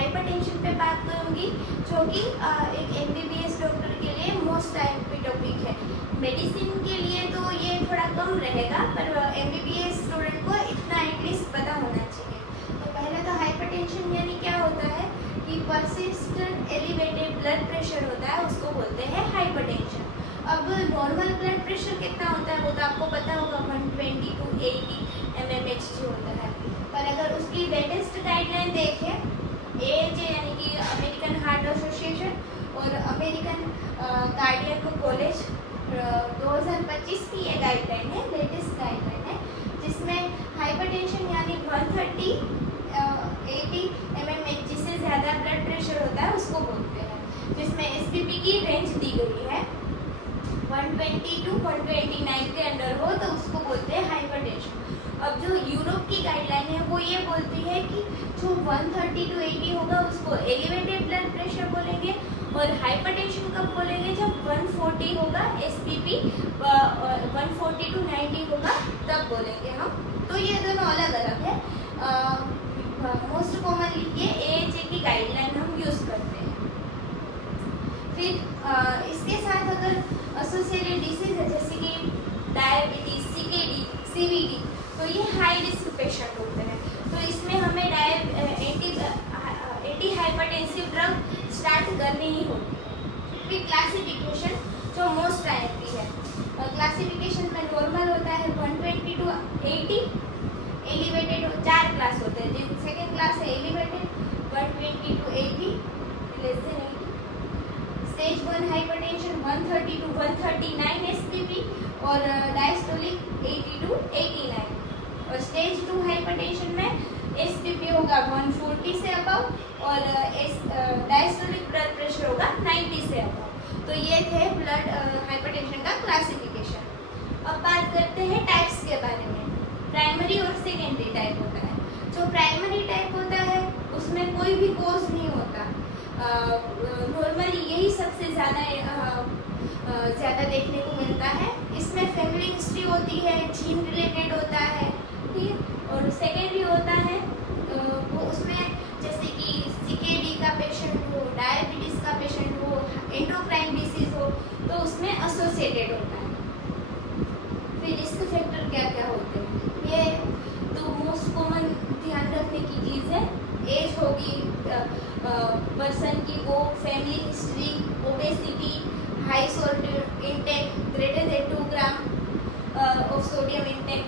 Hypertension पे बात करूँगी, जो कि एक एमबीबीएस डॉक्टर के लिए मोस्ट टाइम टॉपिक है। मेडिसिन के लिए तो ये थोड़ा कम रहेगा, पर एमबीबीएस स्टूडेंट को इतना एटलीस्ट पता होना चाहिए। तो पहले तो हाइपरटेंशन यानी क्या होता है कि परसिस्टेंट एलिवेटेड ब्लड प्रेशर होता है, उसको बोलते हैं हाइपरटेंशन। अब नॉर्मल ब्लड प्रेशर कितना होता है वो तो आपको पता होगा, 120 to 80 mmHg होता है। पर अगर उसकी लेटेस्ट गाइडलाइन देखें, AHA यानी कि अमेरिकन हार्ट एसोसिएशन और अमेरिकन कार्डियक कॉलेज 2025 की ये गाइडलाइन है, लेटेस्ट गाइडलाइन है, जिसमें हाइपरटेंशन यानी 130 80 mmHg से ज़्यादा ब्लड प्रेशर होता है उसको बोलते हैं, जिसमें SPP की रेंज दी गई है 120 to 129 के अंडर हो तो उसको बोलते हैं हाइपरटेंशन। अब जो यूरोप की गाइडलाइन है वो ये बोलती है कि जो 130 to 80 होगा उसको एलिवेटेड ब्लड प्रेशर बोलेंगे, और हाइपरटेंशन कब बोलेंगे जब 140 होगा SPP, 140 to 90 होगा तब बोलेंगे हम। तो ये दोनों अलग अलग है। मोस्ट कॉमनली ये AHA की गाइडलाइन हम यूज़ करते हैं। फिर इसके साथ अगर एसोसिएटेड डिसीज है जैसे कि डायबिटीज, CKD, CVD, तो ये हाई रिस्क पेशेंट होते हैं, तो इसमें हमें एंटी हाइपरटेंसिव ड्रग स्टार्ट करनी ही होती है। फिर क्लासिफिकेशन जो मोस्ट प्रायोरिटी है, क्लासिफिकेशन में नॉर्मल होता है 120 to 80, एलिवेटेड 4 क्लास होते हैं, जिन सेकेंड क्लास है elevated 120 to 80 less than 80, stage 1 hypertension 130 to 139 SPP और डायस्टोलिक 80 to 89, और स्टेज 2 हाइपरटेंशन में SPP होगा 140 से अबव और डायस्टोलिक ब्लड प्रेशर होगा 90 से अबव। तो ये थे ब्लड हाइपरटेंशन का क्लासिफिकेशन। अब बात करते हैं टाइप्स के बारे में। प्राइमरी और सेकेंडरी टाइप होता है। जो प्राइमरी टाइप होता है उसमें कोई भी कोज नहीं होता, नॉर्मली यही सबसे ज़्यादा देखने को मिलता है। इसमें फैमिली हिस्ट्री होती है, जीन रिलेटेड होता है, ठीक। और सेकेंडरी होता है वो उसमें जैसे कि CKD का पेशेंट हो, डायबिटीज़ का पेशेंट हो, एंडोक्राइन डिसीज हो, तो उसमें एसोसिएटेड होता है। फिर रिस्क फैक्टर क्या क्या होते हैं, ये तो मोस्ट कॉमन ध्यान रखने की चीज़ है। एज होगी पर्सन की, वो family history, obesity, high salt intake greater than 2 gram of sodium intake,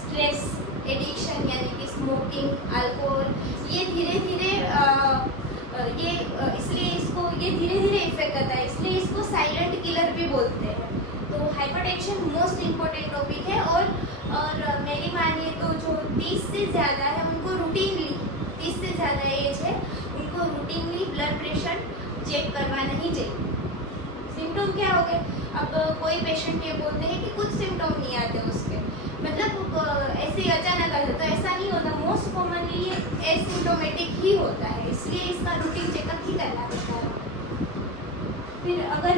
stress, addiction यानी कि स्मोकिंग, अल्कोहल, ये धीरे धीरे ये धीरे धीरे इफेक्ट करता है, इसलिए इसको साइलेंट किलर भी बोलते हैं। तो हाइपरटेंशन मोस्ट इम्पोर्टेंट टॉपिक है, और मेरी मानिए तो जो 30 से ज़्यादा है उनको रूटीनली, 30 से ज़्यादा एज है उनको रूटीनली ब्लड प्रेशर चेक करवाना ही चाहिए। सिम्टम क्या हो गए, अब कोई पेशेंट ये बोलते हैं कि कुछ सिम्टम नहीं आते उसके, मतलब ऐसे ही अचानक आ जाता, तो ऐसा नहीं होता। मोस्ट कॉमनली ये एसिम्टोमेटिक ही होता है, इसलिए इसका रूटीन चेकअप ही करना पड़ता है। फिर अगर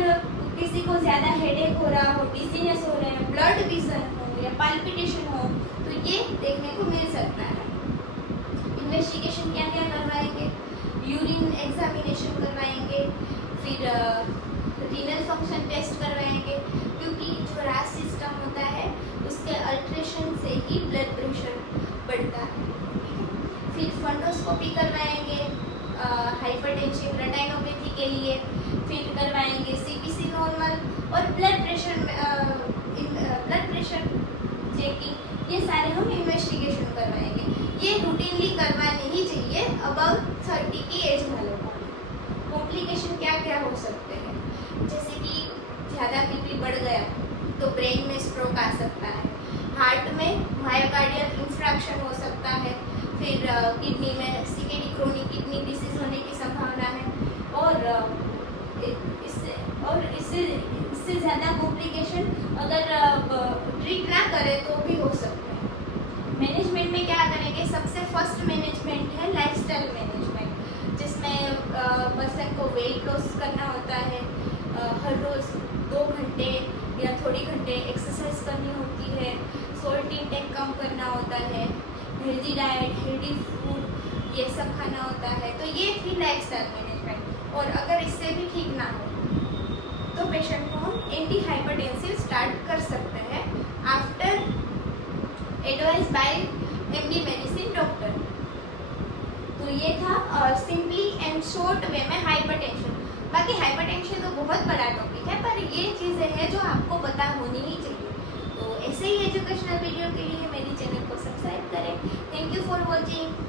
किसी को ज़्यादा हेडेक हो रहा हो, डिजीनेस हो रहे हैं, ब्लड विजन हो या पाल्पिटेशन हो, तो ये देखने को मिल सकता है। इन्वेस्टिगेशन क्या क्या करवाएंगे, यूरिन एग्जामिनेशन करवाएंगे, फिर रीनल फंक्शन टेस्ट करवाएंगे, क्योंकि जो राज सिस्टम होता है उसके अल्ट्रेशन से ही ब्लड प्रेशर बढ़ता है। फिर फंडोस्कोपी करवाएंगे हाइपरटेंशन रेटिनोपैथी के लिए, फिर करवाएंगे CPC नॉर्मल और ब्लड प्रेशर चेकिंग, ये सारे हम इन्वेस्टिगेशन करवाएंगे। ये रूटीनली करवाने ही चाहिए अबाउट 30 की एज वालों को। कॉम्प्लिकेशन क्या क्या हो सकते हैं, जैसे कि ज़्यादा BP बढ़ गया तो ब्रेन में स्ट्रोक आ सकता है, हार्ट में मायोकार्डियल इंफ्रैक्शन हो सकता है, फिर किडनी में CKD क्रोनिक किडनी डिसीज होने की संभावना है, और इससे ज़्यादा कॉम्प्लिकेशन अगर ट्रीट ना करें तो भी हो सकते हैं। मैनेजमेंट में क्या करेंगे, सबसे फर्स्ट मैनेजमेंट है लाइफस्टाइल मैनेजमेंट, जिसमें पर्सन को वेट लॉस करना होता है, हर रोज़ 2 घंटे या थोड़ी घंटे एक्सरसाइज करनी होती है, सॉल्ट इंटेक कम करना होता है, हेल्दी डाइट, हेल्दी फूड ये सब खाना होता है। तो ये थी लाइफस्टाइल मैनेजमेंट। और अगर इससे भी ठीक ना हो तो पेशेंट को हम एंटी हाइपरटेंसिव स्टार्ट कर सकते हैं after advice by MD medicine doctor. तो ये था सिंपली एंड शॉर्ट वे में हाइपरटेंशन। बाकी हाइपरटेंशन तो बहुत बड़ा टॉपिक है, पर ये चीज़ें हैं जो आपको पता होनी ही चाहिए। तो ऐसे ही एजुकेशनल वीडियो के लिए मेरे चैनल को सब्सक्राइब करें। Thank you for watching.